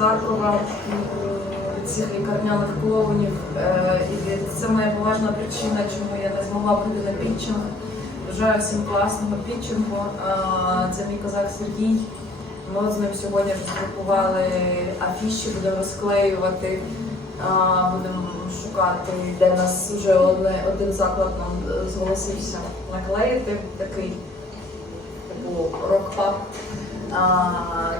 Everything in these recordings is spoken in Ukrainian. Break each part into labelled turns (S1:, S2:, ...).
S1: Харкова цих лікарняних клоунів. Е, і це моя поважна причина, чому я не змогла прийти на пітчинг. Бажаю всім класного пітчингу. Е, це мій козак Сергій. Ми з ним сьогодні роздрукували афіші, будемо розклеювати. Будемо шукати, де нас вже одне, один заклад нам е, зголосився наклеїти такий типу рок-паб а,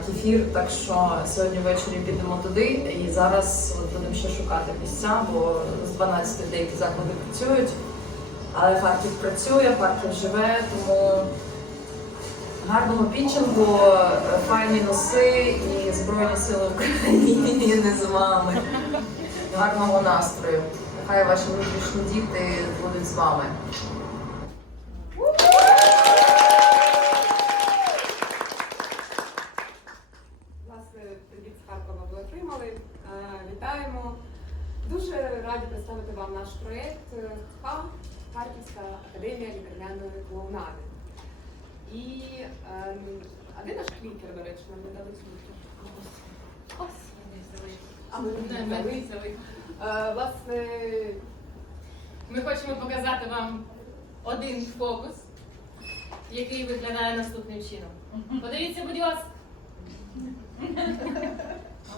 S1: кефір. Так що сьогодні ввечері підемо туди і зараз будемо ще шукати місця, бо з 12 деякі заклади працюють. Але Харків працює, Харків живе, тому гарного пітчингу, файні носи і Збройні Сили України з вами. Гарного настрою. Нехай ваші внутрішні діти будуть з вами.
S2: Власне, привіт з Харкова ви отримали. Е, Вітаємо. Дуже раді представити вам наш проєкт е, ХА Харківська академія лікарняної клоунади. І ем, а де наш клікер, до речі, нам не дали клікер? Ось. Ось. А ми не взяли. Е, Власне,
S3: Ми хочемо показати вам один фокус, який виглядає наступним чином. Подивіться, будь ласка.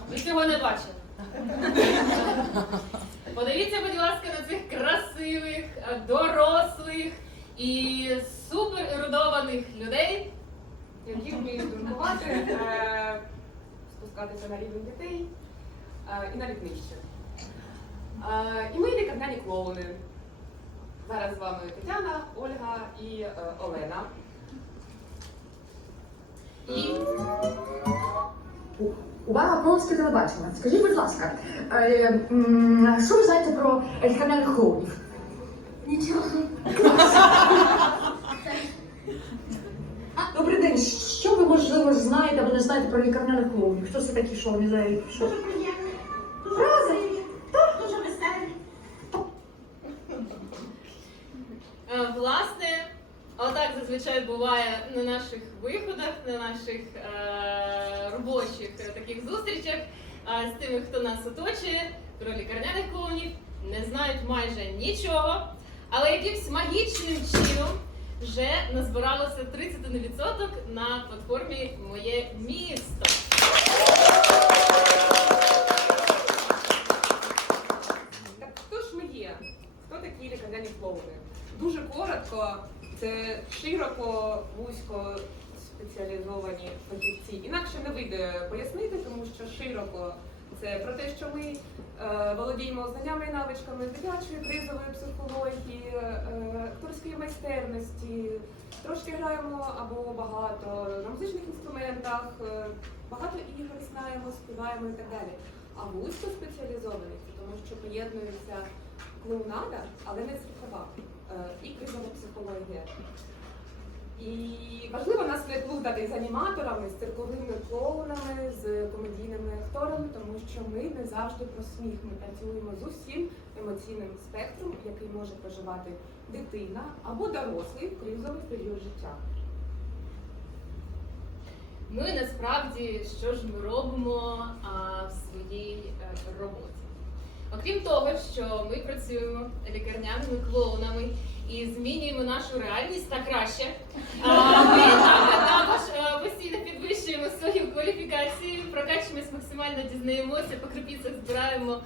S3: Ви цього не бачили. Подивіться, будь ласка, на цих красивих, е, дорослих і супер ерудованих людей.
S2: які вміють друкувати, е, спускатися на рівень дітей е, і навіть нижче. І ми лікарняні клоуни. Зараз з вами Тетяна, Ольга і Олена.
S3: І
S4: Увага, полоське телебачення. Скажіть, будь ласка, е, м, що ви знаєте про лікарняних клоунів? Нічого. Добрий день. Що ви можливо знаєте або не знаєте про лікарняних клоунів? Хто це такі, що вони знають? Що?
S5: Дуже приємно. Дуже красиві. Дуже веселі.
S3: Е, Власне, отак зазвичай буває на наших виходах, на наших е, робочих таких зустрічах е, з тими, хто нас оточує, про лікарняних клоунів не знають майже нічого, але якимсь магічним чином вже назбиралося 31% на платформі Моє місто.
S2: Так хто ж ми є? Хто такі лікарняні клоуни? Дуже коротко, це широко, вузько спеціалізовані фахівці. Інакше не вийде пояснити, тому що широко це про те, що ми е, володіємо знаннями і навичками дитячої кризової психології, е, акторської майстерності, трошки граємо або багато на музичних інструментах, е, багато ігор знаємо, співаємо і так далі. А вузько спеціалізовані, це тому що поєднується клоунада, але не е, і кризова психологія. І важливо нас плутати з аніматорами, з цирковими клоунами, з комедійними акторами, тому що ми не завжди про сміх. Ми працюємо з усім емоційним спектром, який може проживати дитина або дорослий в кризовий період життя.
S3: Ми насправді що ж ми робимо а, в своїй е, роботі. Окрім того, що ми працюємо лікарняними клоунами і змінюємо нашу реальність на краще, ми також постійно підвищуємо свою кваліфікацію, прокачуємось максимально, дізнаємося, по крупіцях збираємо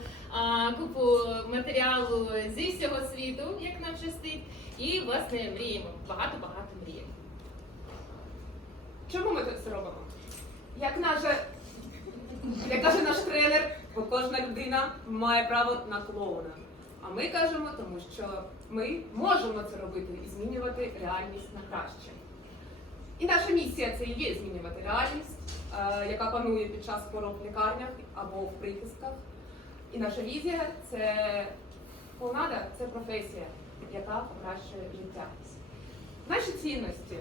S3: купу матеріалу зі всього світу, як нам щастить, і власне мріємо. Багато-багато мріємо.
S2: Чому ми це робимо? Як наше, як каже наш тренер, бо кожна людина має право на клоуна. А ми кажемо, тому що ми можемо це робити і змінювати реальність на краще. І наша місія це і є змінювати реальність, е, яка панує під час хвороб в лікарнях або в прихистках. І наша візія це клоунада це професія, яка покращує життя. Наші цінності.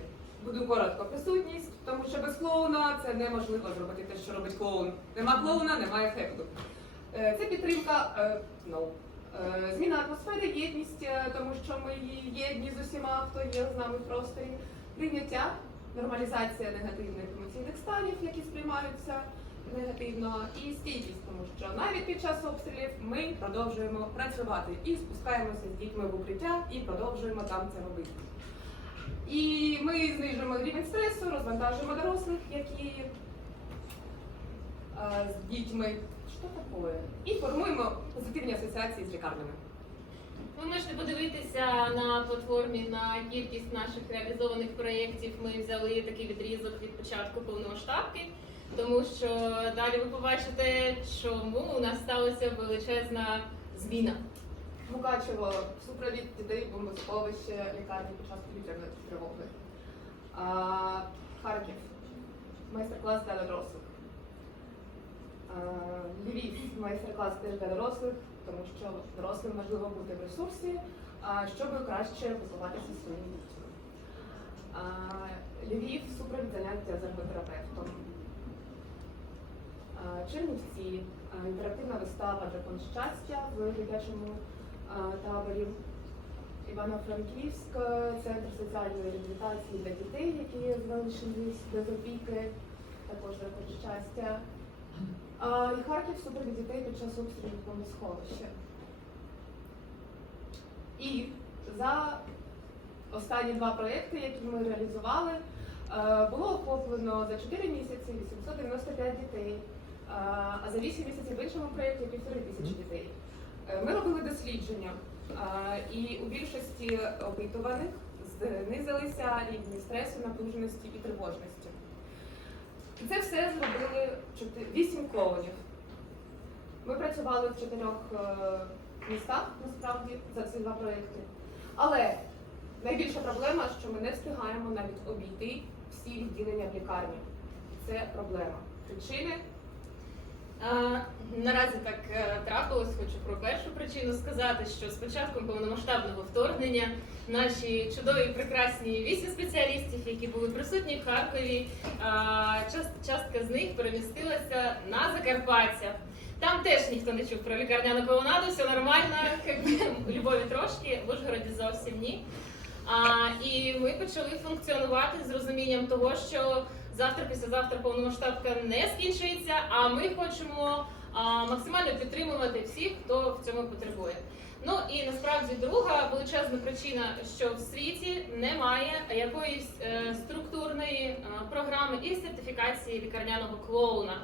S2: Буду коротко. Присутність, тому що без клоуна це неможливо зробити те, що робить клоун. Нема клоуна, немає ефекту. Е, Це підтримка, е, ну, е, зміна атмосфери, єдність, тому що ми єдні з усіма, хто є з нами в просторі. Прийняття, нормалізація негативних емоційних станів, які сприймаються негативно, і стійкість, тому що навіть під час обстрілів ми продовжуємо працювати і спускаємося з дітьми в укриття і продовжуємо там це робити. І ми знижуємо рівень стресу, розвантажуємо дорослих, які е, з дітьми. Що таке? І формуємо позитивні асоціації з лікарнями.
S3: Ви можете подивитися на платформі на кількість наших реалізованих проєктів. Ми взяли такий відрізок від початку повномасштабки, тому що далі ви побачите, чому у нас сталася величезна зміна.
S2: Мукачево супровід дітей бомбосховище лікарні під час тривоги. Харків майстер-клас для дорослих. Львів майстер-клас теж для дорослих, тому що дорослим важливо бути в ресурсі, щоб краще піклуватися своїм дітьми. А, Львів супровід заняття з арготерапевтом. А, Чернівці, інтерактивна вистава Дракон щастя в дитячому а, таборі. Івано-Франківськ, центр соціальної реабілітації для дітей, які залишились без опіки, також дракон щастя. І Харків супровід дітей під час обстрілів бомбосховища. І за останні два проекти, які ми реалізували, е, було охоплено за 4 місяці 895 дітей, е, а за 8 місяців в іншому проєкті півтори тисячі дітей. Е, Ми робили дослідження, і у більшості опитуваних знизилися рівні стресу, напруженості і тривожності. Це все зробили 8 клоунів. Ми працювали в чотирьох е, містах насправді за ці два проекти. Але найбільша проблема, що ми не встигаємо навіть обійти всі відділення в лікарні. Це проблема. Причини
S3: наразі так е, трапилось, хочу про першу причину сказати, що з початком повномасштабного вторгнення наші чудові прекрасні вісім спеціалістів, які були присутні в Харкові, частка з них перемістилася на Закарпаття. Там теж ніхто не чув про лікарняну колонаду, все нормально, Львові трошки, в Ужгороді зовсім ні. І ми почали функціонувати з розумінням того, що завтра, післязавтра повномасштабка не скінчується, а ми хочемо а, максимально підтримувати всіх, хто в цьому потребує. Ну і насправді друга величезна причина, що в світі немає якоїсь е, структурної е, програми і сертифікації лікарняного клоуна.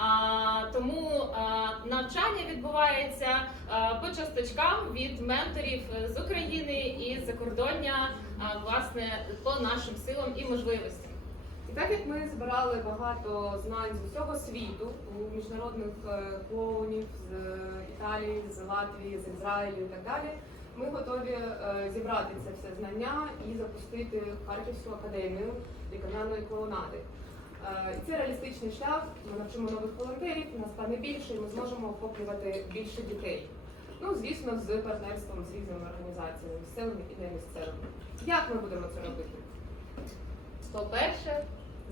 S3: А, тому а, навчання відбувається а, по часточкам від менторів з України і закордоння, а, власне, по нашим силам і можливостям.
S2: Так як ми збирали багато знань з усього світу, у міжнародних е, клоунів з е, Італії, з Латвії, з Ізраїлю і так далі, ми готові е, зібрати це все знання і запустити Харківську академію лікарняної клоунади. І це реалістичний шлях. Ми навчимо нових волонтерів, нас стане більше, і ми зможемо охоплювати більше дітей. Ну, звісно, з партнерством з різними організаціями, місцевими і не місцевими. Як ми будемо це робити?
S3: По-перше,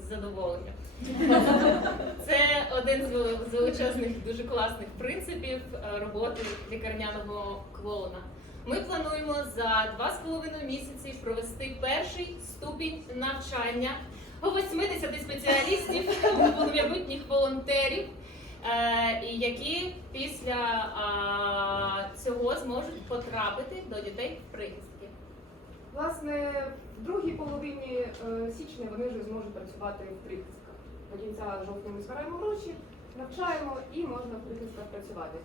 S3: з задоволенням. Це один з величезних, дуже класних принципів е, роботи лікарняного клоуна. Ми плануємо за два з половиною місяці провести перший ступінь навчання у 80 спеціалістів, майбутніх волонтерів, е, які після цього зможуть потрапити до дітей в прихистки.
S2: Власне, в другій половині е, січня вони вже зможуть працювати в прихистках. До кінця жовтня ми збираємо гроші, навчаємо і можна в прихистках працювати.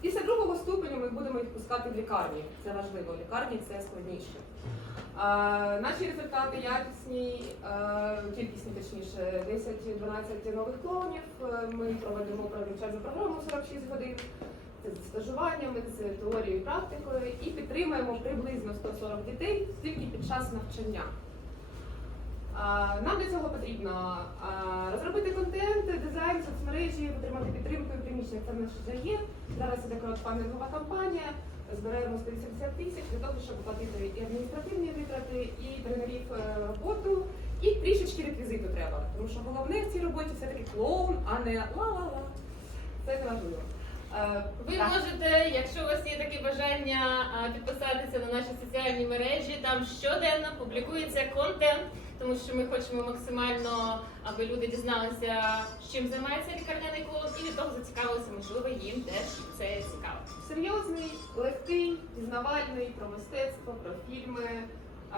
S2: Після другого ступеню ми будемо їх пускати в лікарні. Це важливо. Лікарні це складніше. Е, наші результати якісні, е, кількісні точніше, 10-12 нових клоунів. Е, Ми проведемо провчальну програму 46 годин з стажуваннями, з теорією практикою, і підтримуємо приблизно 140 дітей тільки під час навчання. Нам для цього потрібно розробити контент, дизайн, соцмережі, отримати підтримку і приміщення. Це в нас вже є. Зараз іде краудфандингова кампанія. Зберемо 180 тисяч для того, щоб оплатити і адміністративні витрати, і тренерів е, роботу, і трішечки реквізиту треба. Тому що головне в цій роботі все-таки клоун, а не ла-ла-ла. Це не важливо. Е,
S3: Ви
S2: так.
S3: можете, якщо у вас є таке бажання, підписатися на наші соціальні мережі. Там щоденно публікується контент тому що ми хочемо максимально, аби люди дізналися, чим займається лікарняний клоун, і від того зацікавилися, можливо, їм теж це цікаво.
S2: Серйозний, легкий, пізнавальний про мистецтво, про фільми.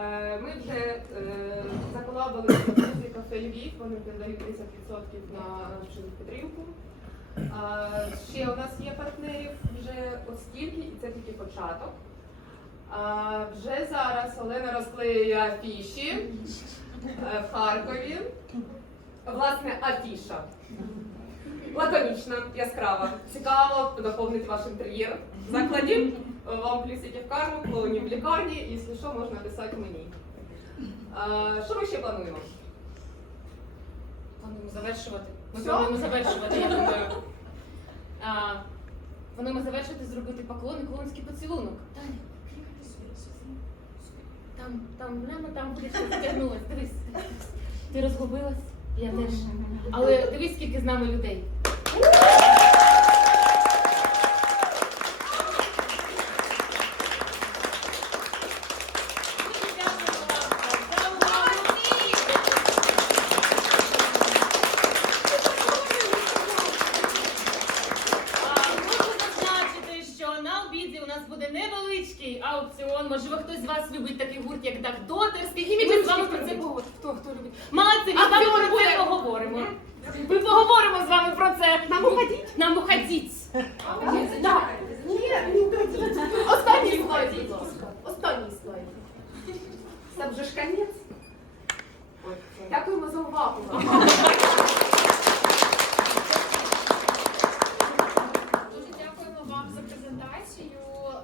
S2: Е, Ми вже е, заколабили кафе Львів, вони передають 30% на нашу підтримку. Е, Ще у нас є партнерів вже от стільки, і це тільки початок. А вже зараз Олена розклеює афіші е, в Харкові. Власне, афіша. Лаконічна, яскрава. Цікаво доповнити ваш інтер'єр в закладі. Вам плюсики в карму, клоунів в лікарні, якщо що, можна писати мені. А, що ми ще плануємо?
S3: Плануємо завершувати. Ми плануємо завершувати, я думаю. А, ми завершити, зробити поклон і клонський поцілунок. Таня. Там, там, прямо там буде що затягнулась. Дивись. Ти розгубилась? Я теж. Але дивись, скільки з нами людей. Дуже дякую вам за увагу. А, Можу зазначити, що на обіді у нас буде невеличкий аукціон. Можливо, хтось з вас любить такий гурт, як Дак Дотерський. І ми з вами про це поговоримо. Хто хто любить? Молодці, ми з вами про це поговоримо. Ми поговоримо з вами про це. Нам уходіть? Нам уходіть.
S2: Останній слайд, будь ласка. Останній слайд. Це вже ж конець. Дякуємо за увагу.
S6: Дуже дякуємо вам за презентацію.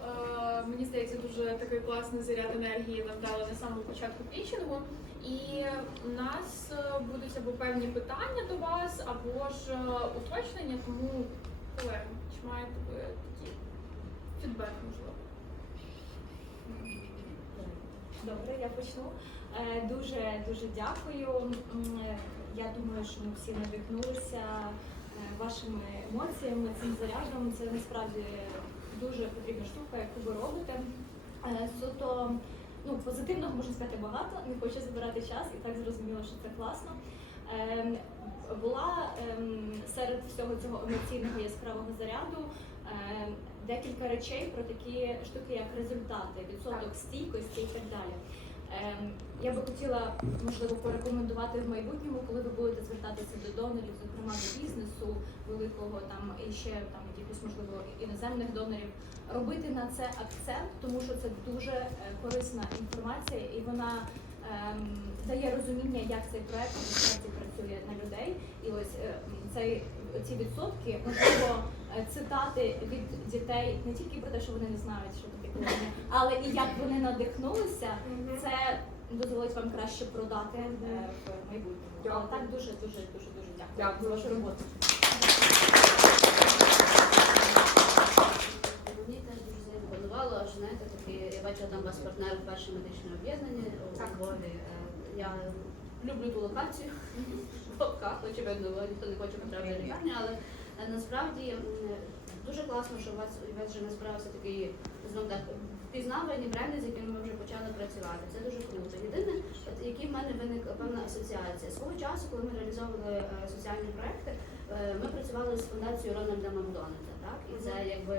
S6: Е, Мені здається, дуже такий класний заряд енергії нам дали на самому початку пітчингу. І у нас е, будуть або певні питання до вас, або ж е, уточнення, тому колеги, чи маєте ви такі фідбек, можливо?
S7: Добре, я почну. Е, Дуже дуже дякую. Я думаю, що ми всі надихнулися вашими емоціями, цим зарядом. Це насправді дуже потрібна штука, яку ви робите. Е, Суто ну, позитивного можна сказати багато, не хочу збирати час і так зрозуміло, що це класно. Ем, Була ем, серед всього цього емоційного яскравого заряду ем, декілька речей про такі штуки, як результати, відсоток стійкості і так далі. Я би хотіла, можливо, порекомендувати в майбутньому, коли ви будете звертатися до донорів, зокрема до бізнесу великого там і ще там якихось можливо іноземних донорів, робити на це акцент, тому що це дуже е, корисна інформація, і вона ем, дає розуміння, як цей проект насправді працює на людей. І ось е, цей ці відсотки, можливо, е, цитати від дітей не тільки про те, що вони не знають, що таке клоуни, але і як вони надихнулися, це дозволить вам краще продати в майбутньому. Але так дуже дуже дуже дуже Дякую. за вашу роботу.
S8: Мені теж дуже сильно подавало, аж знаєте, такі, там вас партнер перше медичне об'єднання у
S2: Так.
S8: Львові. Е, Я люблю ту локацію. Попка, очевидно, бо ніхто не хоче потрапити в лікарню, але е, насправді дуже класно, що у вас у вас вже насправився такий знов так впізнавані бренди, з якими ми вже почали працювати. Це дуже круто. Єдине, от які в мене виник певна асоціація. Свого часу, коли ми реалізовували е, соціальні проекти, е, ми працювали з фундацією Рональда Макдональда. Так? І це якби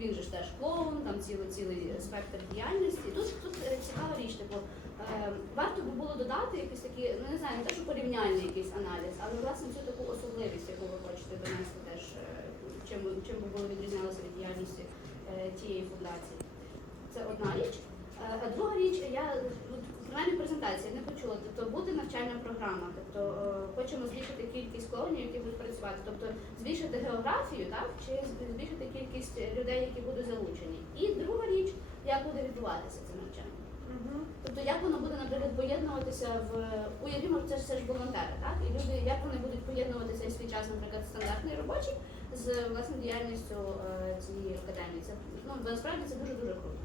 S8: він же ж теж клоун, там цілий цілий спектр діяльності. Тут тут е, цікава річ, типу, е, варто би було додати якісь такі, ну не знаю, не те, що порівняльний якийсь аналіз, але власне цю таку особливість, яку ви хочете донести теж, е, чим, чим би було відрізнялося від діяльності е, тієї фундації. Це одна річ. Е, друга річ, я принаймні презентації не почула. Тобто буде навчальна програма, тобто е, хочемо збільшити кількість клоунів, які будуть працювати, тобто збільшити географію, так чи збільшити кількість людей, які будуть залучені. І друга річ, як буде відбуватися це навчання. Тобто, як воно буде, наприклад, поєднуватися в уявімо, це ж все ж волонтери, так? І люди, як вони будуть поєднуватися і свій час, наприклад, стандартний робочий з власне діяльністю е, цієї академії. Це ну насправді це дуже дуже круто.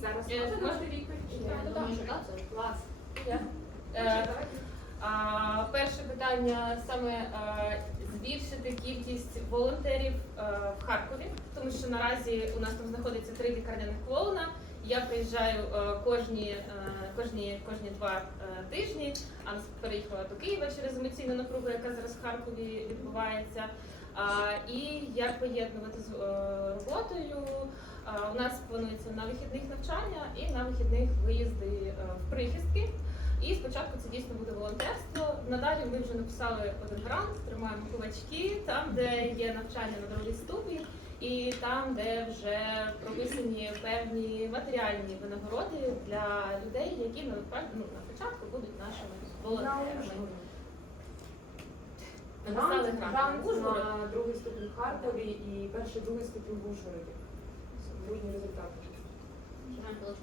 S2: Зараз відповідь?
S8: Клас.
S3: Е, перше питання саме е, збільшити кількість волонтерів е, в Харкові, тому що наразі у нас там знаходиться три лікарняних клоуна. Я приїжджаю кожні, кожні, кожні два тижні, а переїхала до Києва через емоційну напругу, яка зараз в Харкові відбувається. І як поєднувати з роботою. А, У нас планується на вихідних навчання і на вихідних виїзди е, в прихистки. І спочатку це дійсно буде волонтерство. Надалі ми вже написали один грант, тримаємо кулачки, там, де є навчання на другий ступінь, і там, де вже прописані певні матеріальні винагороди для людей, які на, ну, на початку будуть нашими волонтерами. Написали
S2: грант на другий ступінь в Харкові і перший другий ступінь в Ужгороді. Сьогодні результати.
S6: Дякую